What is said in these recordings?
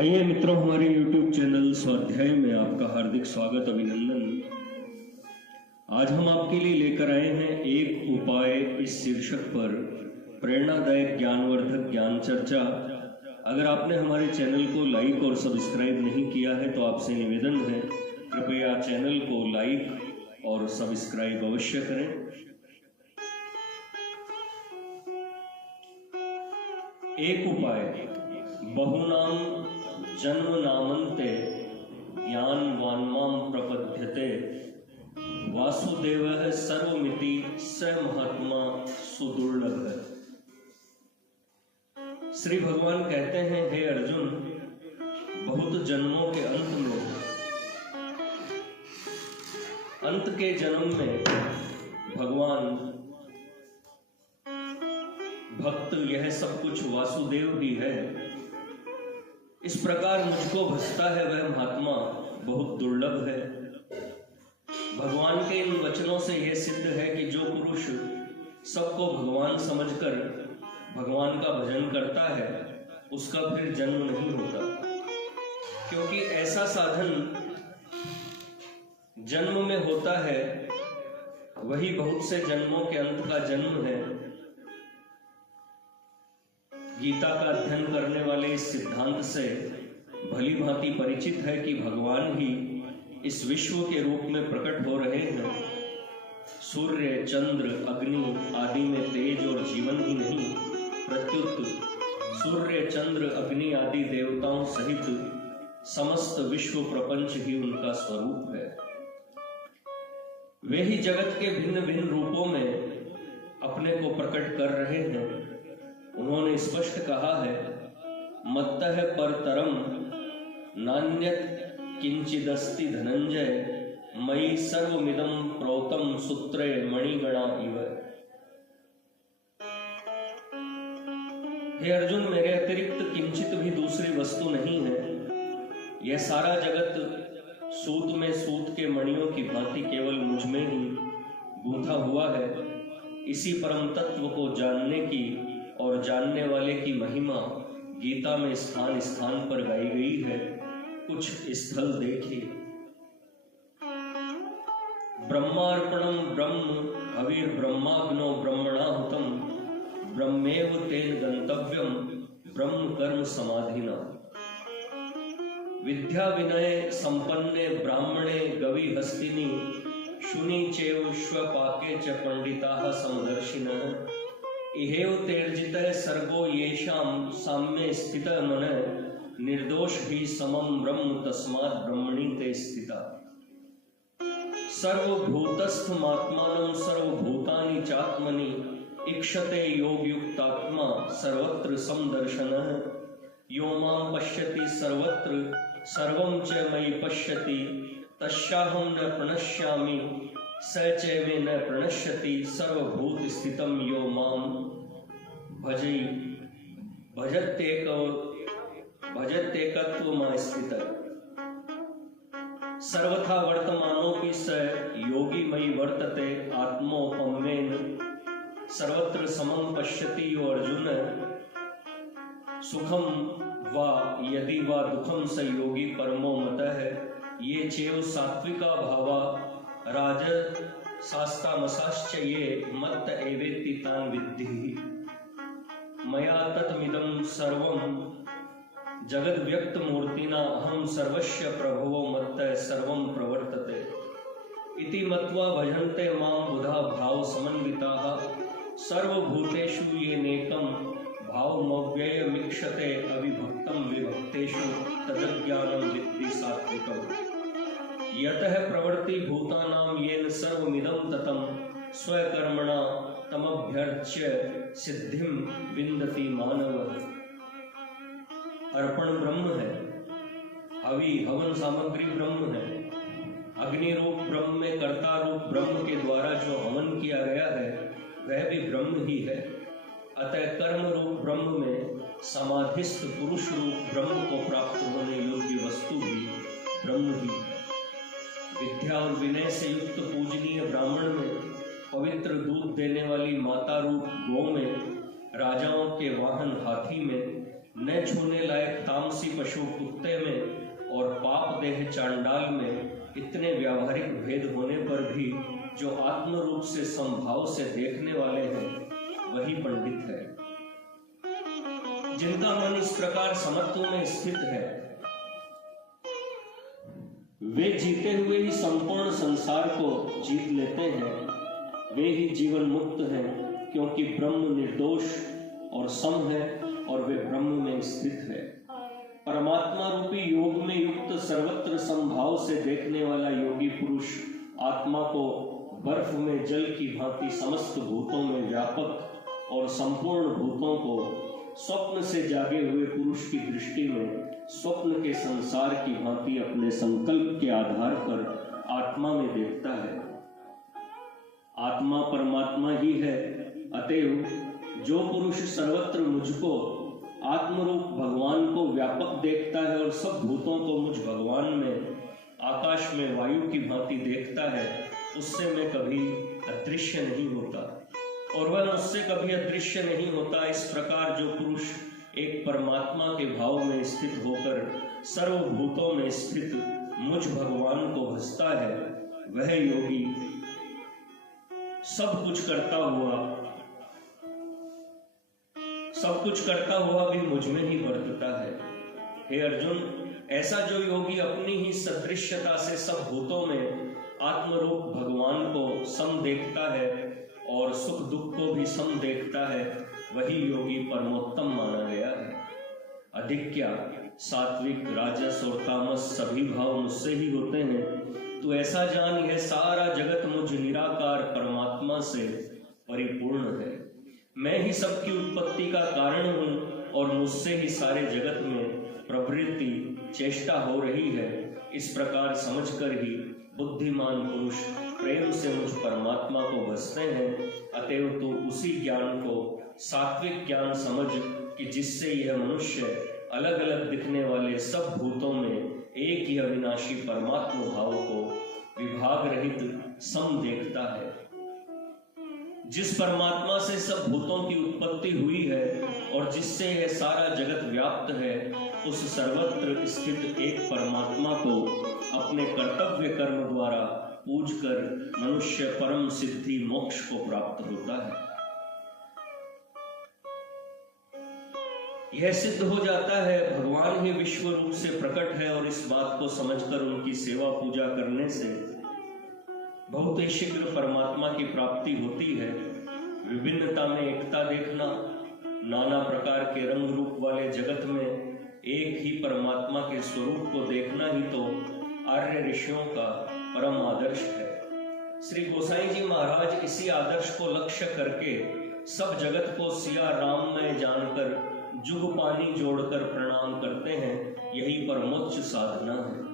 आइए मित्रों, हमारे YouTube चैनल स्वाध्याय में आपका हार्दिक स्वागत, अभिनंदन। आज हम आपके लिए लेकर आए हैं एक उपाय इस शीर्षक पर प्रेरणादायक ज्ञानवर्धक ज्ञान चर्चा। अगर आपने हमारे चैनल को लाइक और सब्सक्राइब नहीं किया है तो आपसे निवेदन है, कृपया चैनल को लाइक और सब्सक्राइब अवश्य करें। एक उपाय बहुनाम जन्म नामन्ते ज्ञानवान्मां प्रपद्यते वासुदेवः सर्वमिति स महात्मा सुदुर्लभ। श्री भगवान कहते हैं, हे अर्जुन, बहुत जन्मों के अंत के जन्म में भगवान भक्त यह सब कुछ वासुदेव ही है। इस प्रकार मुझको भजता है वह महात्मा बहुत दुर्लभ है। भगवान के इन वचनों से यह सिद्ध है कि जो पुरुष सबको भगवान समझकर भगवान का भजन करता है उसका फिर जन्म नहीं होता, क्योंकि ऐसा साधन जन्म में होता है वही बहुत से जन्मों के अंत का जन्म है। गीता का अध्ययन करने वाले इस सिद्धांत से भली भांति परिचित है कि भगवान ही इस विश्व के रूप में प्रकट हो रहे हैं। सूर्य, चंद्र, अग्नि आदि में तेज और जीवन ही नहीं, प्रत्युत सूर्य, चंद्र, अग्नि आदि देवताओं सहित समस्त विश्व प्रपंच ही उनका स्वरूप है। वे ही जगत के भिन्न भिन्न रूपों में अपने को प्रकट कर रहे हैं। उन्होंने स्पष्ट कहा है, मत्तः परतरम नान्यत् किंचिदस्ति धनंजय मयि सर्वमिदं प्रोतम सूत्रे मणिगणा इव। हे अर्जुन, मेरे अतिरिक्त किंचित भी दूसरी वस्तु नहीं है। यह सारा जगत सूत में सूत के मणियों की भांति केवल मुझ में ही गूंथा हुआ है। इसी परम तत्व को जानने की और जानने वाले की महिमा गीता में स्थान स्थान पर गाई गई है। कुछ स्थल देखिए। ब्रह्मार्पणम ब्रह्म हविर ब्रह्माग्नो ब्रह्मणाहुतम ब्रह्मेव तेन गंतव्यम ब्रह्म कर्म समाधिना। विद्या विनय संपन्ने ब्राह्मणे गवि हस्तिनी शुनि चैव श्वपाके च पंडिताः समदर्शिनः इहेव तेर्जितः सर्गो येषां साम्ये स्थितः मनः निर्दोष ही समम ब्रह्म तस्मात् ब्रह्मणि ते स्थिता। सर्वभूतस्थमात्मानं सर्वभूतानि चात्मनि इक्षते योगयुक्तात्मा सर्वत्र समदर्शनः यो मां पश्यति सर्वत्र सर्वं च मयि पश्यति तस्याहं न प्रणश्यामि स च मे न प्रणश्यति सर्वभूत स्थितं यो मां भजत्येकत्वमास्थितः। सर्वथा वर्तमानोऽपि स योगी मयि वर्तते आत्मोपमेन सर्वत्र समं पश्यति यो अर्जुन। सुखम वा यदि वा दुखम स योगी परमो मतः ये चैव सात्विका भावा राजसास्तामसाश्च ये मत्त एवेति तान् विद्धि। मया तत्मिदं सर्वं जगद्व्यक्तमूर्तिना अहं सर्वस्य प्रभवो मत्तः सर्वं प्रवर्तते इति मत्वा भजन्ते मां बुधा भाव समन्विताः सर्वभूतेषु ये नेकं भावमव्ययमीक्षते अविभक्तं विभक्तेषु तदज्ञानं विद्धि सात्विकम्। यतः प्रवृत्ति भूतानां येन सर्वमिदं ततं स्वकर्मणा तमभ्यर्च्य सिद्धिं विन्दति मानवः। अर्पण ब्रह्म है, हवि हवन सामग्री ब्रह्म है, अग्नि रूप ब्रह्म में कर्ता रूप ब्रह्म के द्वारा जो हवन किया गया है वह भी ब्रह्म ही है। अतः कर्म रूप ब्रह्म में समाधिस्थ पुरुष रूप ब्रह्म को प्राप्त होने योग्य वस्तु भी ब्रह्म ही है। विद्या और विनय से युक्त पूजनीय ब्राह्मण में, पवित्र दूध देने वाली माता रूप गौ में, राजाओं के वाहन हाथी में, न छूने लायक तामसी पशु कुत्ते में और पाप देह चांडाल में इतने व्यावहारिक भेद होने पर भी जो आत्म रूप से समभाव से देखने वाले हैं वही पंडित है। जिनका मन इस प्रकार समत्व में स्थित है वे जीते हुए ही संपूर्ण संसार को जीत लेते हैं। वे ही जीवन मुक्त हैं, क्योंकि ब्रह्म निर्दोष और सम है और वे ब्रह्म में स्थित है। परमात्मा रूपी योग में युक्त सर्वत्र समभाव से देखने वाला योगी पुरुष आत्मा को बर्फ में जल की भांति समस्त भूतों में व्यापक और संपूर्ण भूतों को स्वप्न से जागे हुए पुरुष की दृष्टि में स्वप्न के संसार की भांति अपने संकल्प के आधार पर आत्मा में देखता है। आत्मा परमात्मा ही है, अतएव जो पुरुष सर्वत्र मुझको आत्मरूप भगवान को व्यापक देखता है और सब भूतों को मुझ भगवान में आकाश में वायु की भांति देखता है, उससे मैं कभी अदृश्य नहीं होता और वह उससे कभी अदृश्य नहीं होता। इस प्रकार जो पुरुष एक परमात्मा के भाव में स्थित होकर सर्वभूतों में स्थित मुझ भगवान को भजता है, वह योगी सब कुछ करता हुआ भी मुझ में ही वर्तता है। हे अर्जुन, ऐसा जो योगी अपनी ही सदृश्यता से सब भूतों में आत्मरूप भगवान को सम देखता है और सुख दुख को भी सम देखता है, वही योगी परमोत्तम माना गया है। अधिक क्या, सात्विक, राजस और तामस सभी भाव मुझसे ही होते हैं। तो ऐसा जान, यह सारा जगत मुझ निराकार परमात्मा से परिपूर्ण है। मैं ही सबकी उत्पत्ति का कारण हूँ और मुझसे ही सारे जगत में प्रवृत्ति चेष्टा हो रही है। इस प्रकार समझकर ही बुद्धिमान पुरुष प्रेम से मुझ परमात्मा को भजते हैं। अतएव तो उसी ज्ञान को सात्विक ज्ञान समझ कि जिससे यह मनुष्य अलग अलग दिखने वाले सब भूतों में एक ही अविनाशी परमात्मा भाव को विभाग रहित सम देखता है। जिस परमात्मा से सब भूतों की उत्पत्ति हुई है और जिससे यह सारा जगत व्याप्त है, उस सर्वत्र स्थित एक परमात्मा को अपने कर्तव्य कर्म द्वारा पूजकर मनुष्य परम सिद्धि मोक्ष को प्राप्त होता है। यह सिद्ध हो जाता है भगवान ही विश्व रूप से प्रकट है और इस बात को समझकर उनकी सेवा पूजा करने से बहुत ही शीघ्र परमात्मा की प्राप्ति होती है। विभिन्नता में एकता देखना, नाना प्रकार के रंग रूप वाले जगत में एक ही परमात्मा के स्वरूप को देखना ही तो आर्य ऋषियों का परम आदर्श है। श्री गोसाई जी महाराज इसी आदर्श को लक्ष्य करके सब जगत को सिया राममय जानकर जुग पानी जोड़कर प्रणाम करते हैं। यही परमोच्च साधना है।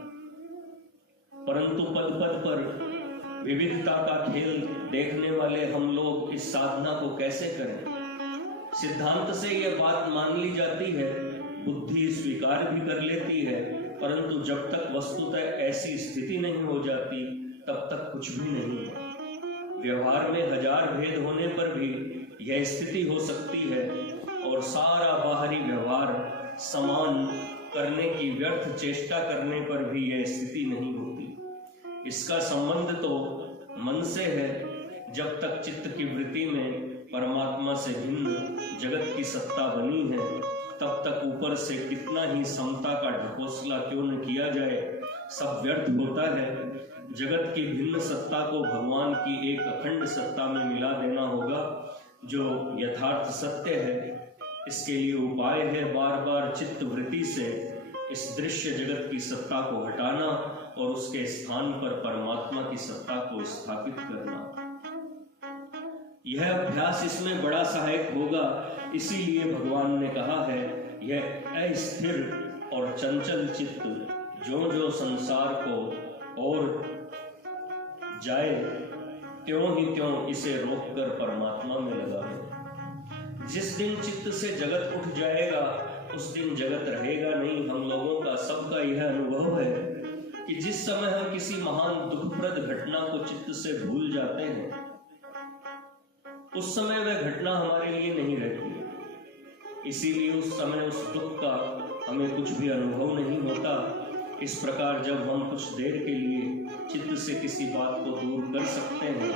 परंतु पद पद पर विविधता का खेल देखने वाले हम लोग इस साधना को कैसे करें? सिद्धांत से यह बात मान ली जाती है, बुद्धि स्वीकार भी कर लेती है, परंतु जब तक वस्तुतः ऐसी स्थिति नहीं हो जाती तब तक कुछ भी नहीं है। व्यवहार में हजार भेद होने पर भी यह स्थिति हो सकती है और सारा बाहरी व्यवहार समान करने की व्यर्थ चेष्टा करने पर भी यह स्थिति नहीं होती। इसका संबंध तो मन से है। जब तक चित्त की वृत्ति में परमात्मा से भिन्न जगत की सत्ता बनी है, तब तक ऊपर से कितना ही समता का ढकोसला क्यों न किया जाए, सब व्यर्थ होता है। जगत की भिन्न सत्ता को भगवान की एक अखंड सत्ता में मिला देना होगा, जो यथार्थ सत्य है। इसके लिए उपाय है बार बार चित्त वृत्ति से इस दृश्य जगत की सत्ता को हटाना और उसके स्थान पर परमात्मा की सत्ता को स्थापित करना। यह अभ्यास इसमें बड़ा सहायक होगा। इसीलिए भगवान ने कहा है, यह अस्थिर और चंचल चित्त जो जो संसार को और जाए, त्यों ही त्यों इसे रोककर परमात्मा में लगावे। जिस दिन चित्त से जगत उठ जाएगा, उस दिन जगत रहेगा नहीं। हम लोगों का सबका यह अनुभव है कि जिस समय हम किसी महान दुखप्रद घटना को चित्त से भूल जाते हैं, उस समय वह घटना हमारे लिए नहीं रहती। इसीलिए उस समय उस दुख का हमें कुछ भी अनुभव नहीं होता। इस प्रकार जब हम कुछ देर के लिए चित्त से किसी बात को दूर कर सकते हैं,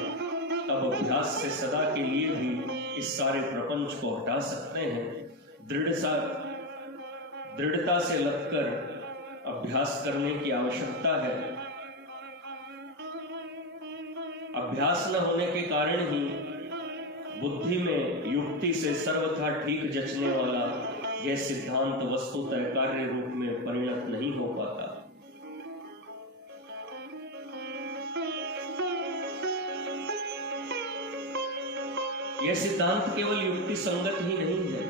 तब अभ्यास से सदा के लिए भी इस सारे प्रपंच को हटा सकते हैं। दृढ़ता से लगकर अभ्यास करने की आवश्यकता है। अभ्यास न होने के कारण ही बुद्धि में युक्ति से सर्वथा ठीक जचने वाला यह सिद्धांत वस्तुतः कार्य रूप में परिणत नहीं हो पाता। यह सिद्धांत केवल युक्ति संगत ही नहीं है,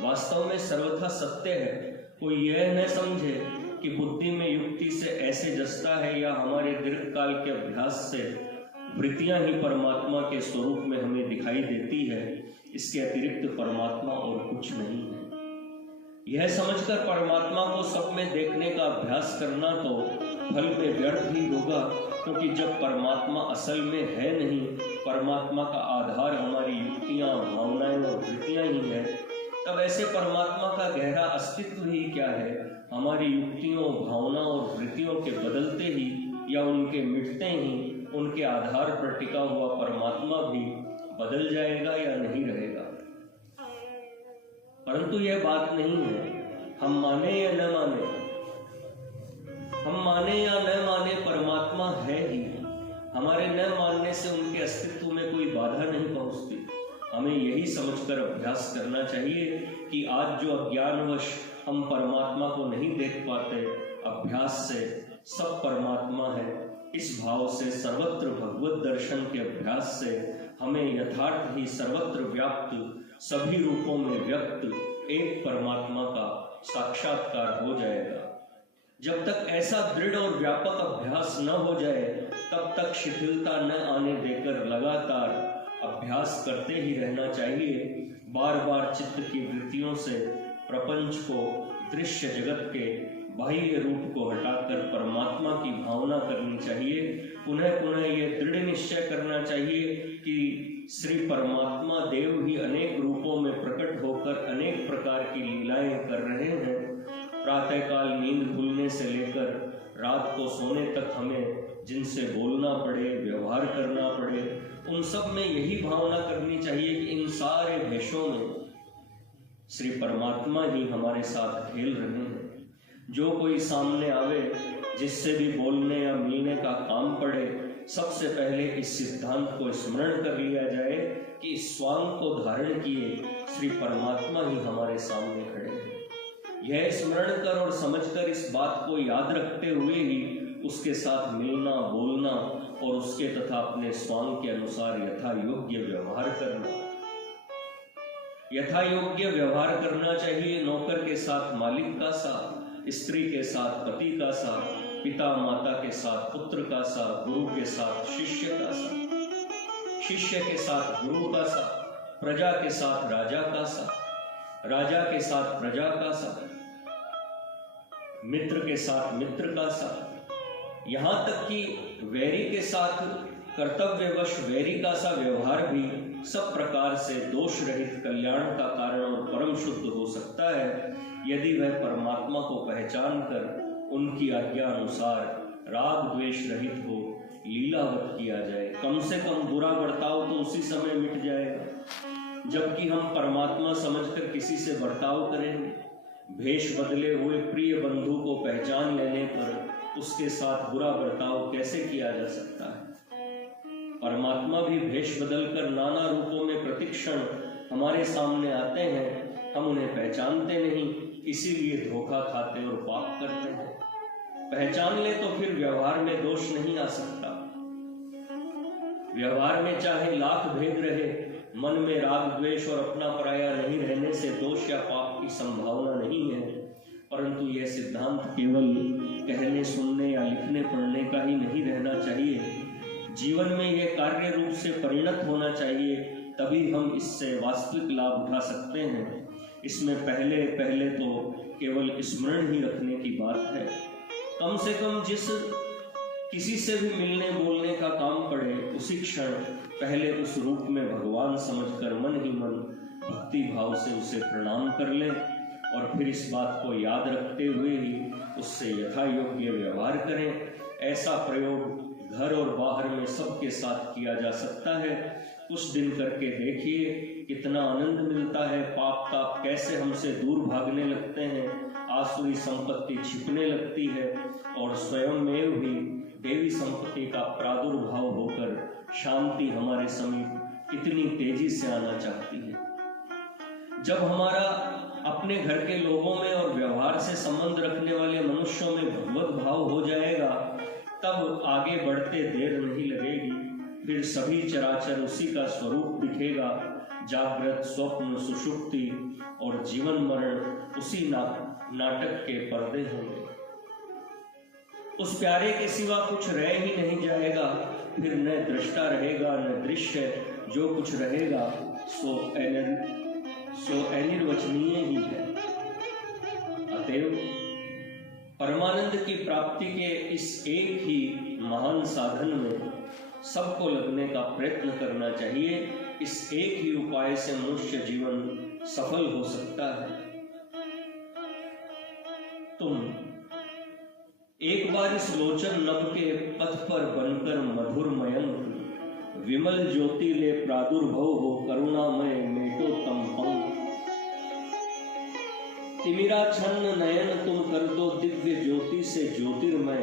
वास्तव में सर्वथा सत्य है। कोई यह न समझे कि बुद्धि में युक्ति से ऐसे जचता है या हमारे दीर्घकाल के अभ्यास से वृत्तियां ही परमात्मा के स्वरूप में हमें दिखाई देती है, इसके अतिरिक्त परमात्मा और कुछ नहीं है। यह समझकर परमात्मा को सब में देखने का अभ्यास करना तो फल में व्यर्थ ही होगा, क्योंकि जब परमात्मा असल में है नहीं, परमात्मा का आधार हमारी युक्तियां, भावनाएं और वृत्तियां ही है, तब ऐसे परमात्मा का गहरा अस्तित्व ही क्या है? हमारी युक्तियों, भावनाओं और वृत्तियों के बदलते ही या उनके मिटते ही उनके आधार पर टिका हुआ परमात्मा भी बदल जाएगा या नहीं रहेगा। परंतु यह बात नहीं है, हम माने या न माने, हम माने या न माने, परमात्मा है ही। हमारे न मानने से उनके अस्तित्व में कोई बाधा नहीं पहुंचती। हमें यही समझकर अभ्यास करना चाहिए कि आज जो अज्ञानवश हम परमात्मा को नहीं देख पाते, अभ्यास से सब परमात्मा है, इस भाव से सर्वत्र भगवत दर्शन के अभ्यास से हमें यथार्थ ही सर्वत्र व्याप्त, सभी रूपों में व्यक्त एक परमात्मा का साक्षात्कार हो जाएगा। जब तक ऐसा दृढ़ और व्यापक अभ्यास न हो जाए, तब तक शिथिलता न आने देकर लगातार अभ्यास करते ही रहना चाहिए। बार बार चित्त की वृत्तियों से प्रपंच को, दृश्य जगत के बाह्य रूप को हटाकर परमात्मा की भावना करनी चाहिए। पुनः पुनः ये दृढ़ निश्चय करना चाहिए कि श्री परमात्मा देव ही अनेक रूपों में प्रकट होकर अनेक प्रकार की लीलाएं कर रहे हैं। प्रातःकाल नींद खुलने से लेकर रात को सोने तक हमें जिनसे बोलना पड़े, व्यवहार करना पड़े, उन सब में यही भावना करनी चाहिए कि इन सारे भेषों में श्री परमात्मा ही हमारे साथ खेल रहे हैं। जो कोई सामने आवे, जिससे भी बोलने या मिलने का काम पड़े, सबसे पहले इस सिद्धांत को स्मरण कर लिया जाए कि इस स्वांग को धारण किए श्री परमात्मा ही हमारे सामने खड़े हैं। यह स्मरण कर और समझकर, इस बात को याद रखते हुए ही उसके साथ मिलना, बोलना और उसके तथा अपने स्वांग के अनुसार यथा योग्य व्यवहार करना। यथा योग्य व्यवहार करना चाहिए। नौकर के साथ मालिक का सा, स्त्री के साथ पति का सा, पिता माता के साथ पुत्र का सा, गुरु के साथ शिष्य का सा, शिष्य के साथ गुरु का सा, प्रजा के साथ राजा का सा, राजा के साथ प्रजा का सा, मित्र के साथ मित्र का सा, यहाँ तक कि वैरी के साथ कर्तव्यवश वैरी का सा व्यवहार भी सब प्रकार से दोष रहित कल्याण का कारण और परम शुद्ध हो सकता है, यदि वह परमात्मा को पहचान कर उनकी आज्ञा अनुसार राग द्वेष रहित हो लीलावत किया जाए। कम से कम बुरा बर्ताव तो उसी समय मिट जाएगा जबकि हम परमात्मा समझकर किसी से बर्ताव करेंगे। भेष बदले हुए प्रिय बंधु को पहचान लेने पर उसके साथ बुरा बर्ताव कैसे किया जा सकता है? परमात्मा भी भेष बदलकर नाना रूपों में प्रतिक्षण हमारे सामने आते हैं, हम उन्हें पहचानते नहीं, इसीलिए धोखा खाते और पाप करते हैं। पहचान ले तो फिर व्यवहार में दोष नहीं आ सकता। व्यवहार में चाहे लाख भेद रहे, मन में राग द्वेष और अपना पराया नहीं रहने से दोष या पाप की संभावना नहीं है। परंतु यह सिद्धांत केवल कहने, सुनने या लिखने पढ़ने का ही नहीं रहना चाहिए। जीवन में यह कार्य रूप से परिणत होना चाहिए, तभी हम इससे वास्तविक लाभ उठा सकते हैं। इसमें पहले पहले तो केवल स्मरण ही रखने की बात है। कम से कम जिस किसी से भी मिलने बोलने का काम पड़े, उसी क्षण पहले उस रूप में भगवान समझकर मन ही मन भक्ति भाव से उसे प्रणाम कर ले। और फिर इस बात को याद रखते हुए ही उससे यथा योग्य व्यवहार करें। ऐसा प्रयोग घर और बाहर में सबके साथ किया जा सकता है। कुछ दिन करके देखिए कितना आनंद मिलता है। पाप ताप कैसे हमसे दूर भागने लगते हैं, आसुरी संपत्ति छिपने लगती है और स्वयं में भी देवी संपत्ति का प्रादुर्भाव होकर शांति हमारे समीप कितनी तेजी से आना चाहती है। जब हमारा अपने घर के लोगों में और व्यवहार से संबंध रखने वाले मनुष्यों में भगवत भाव हो जाएगा, तब आगे बढ़ते देर नहीं लगेगी। फिर सभी चराचर उसी का स्वरूप दिखेगा। जागृत, स्वप्न, सुषुप्ति और जीवन मरण उसी नाटक के पर्दे होंगे। उस प्यारे के सिवा कुछ रह ही नहीं जाएगा। फिर न दृष्टा रहेगा न दृश्य, जो कुछ रहेगा सो अनिर्वचनीय ही है। अतएव परमानंद की प्राप्ति के इस एक ही महान साधन में सबको लगने का प्रयत्न करना चाहिए। इस एक ही उपाय से मनुष्य जीवन सफल हो सकता है। तुम एक बार इस लोचन नभ के पथ पर बनकर मधुर मयंक, विमल ज्योति ले प्रादुर्भव हो करुणामय मेटो तम पंख। तिमिरा छन्न नयन तुम कर दो दिव्य ज्योति से ज्योतिर्मय,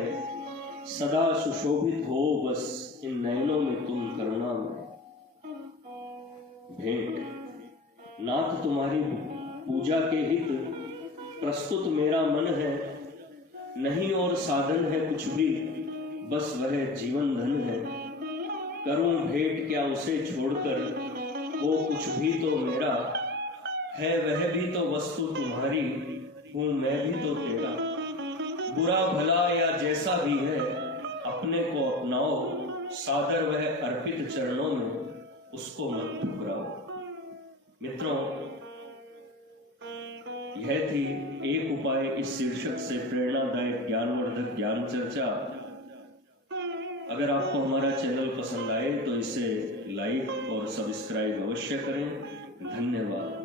सदा सुशोभित हो बस इन नयनों में तुम करुणामय। भेंट नाथ तुम्हारी पूजा के हित प्रस्तुत मेरा मन है, नहीं और साधन है कुछ भी, बस वह जीवन धन है। करूं भेंट क्या उसे छोड़कर, वो कुछ भी तो मेरा है, वह भी तो वस्तु तुम्हारी, हूं मैं भी तो तेरा। बुरा भला या जैसा भी है अपने को अपनाओ, सादर वह अर्पित चरणों में उसको मत ठुकराओ। मित्रों, यह थी एक उपाय इस शीर्षक से प्रेरणादायक ज्ञानवर्धक ज्ञान चर्चा। अगर आपको हमारा चैनल पसंद आए तो इसे लाइक और सब्सक्राइब अवश्य करें। धन्यवाद।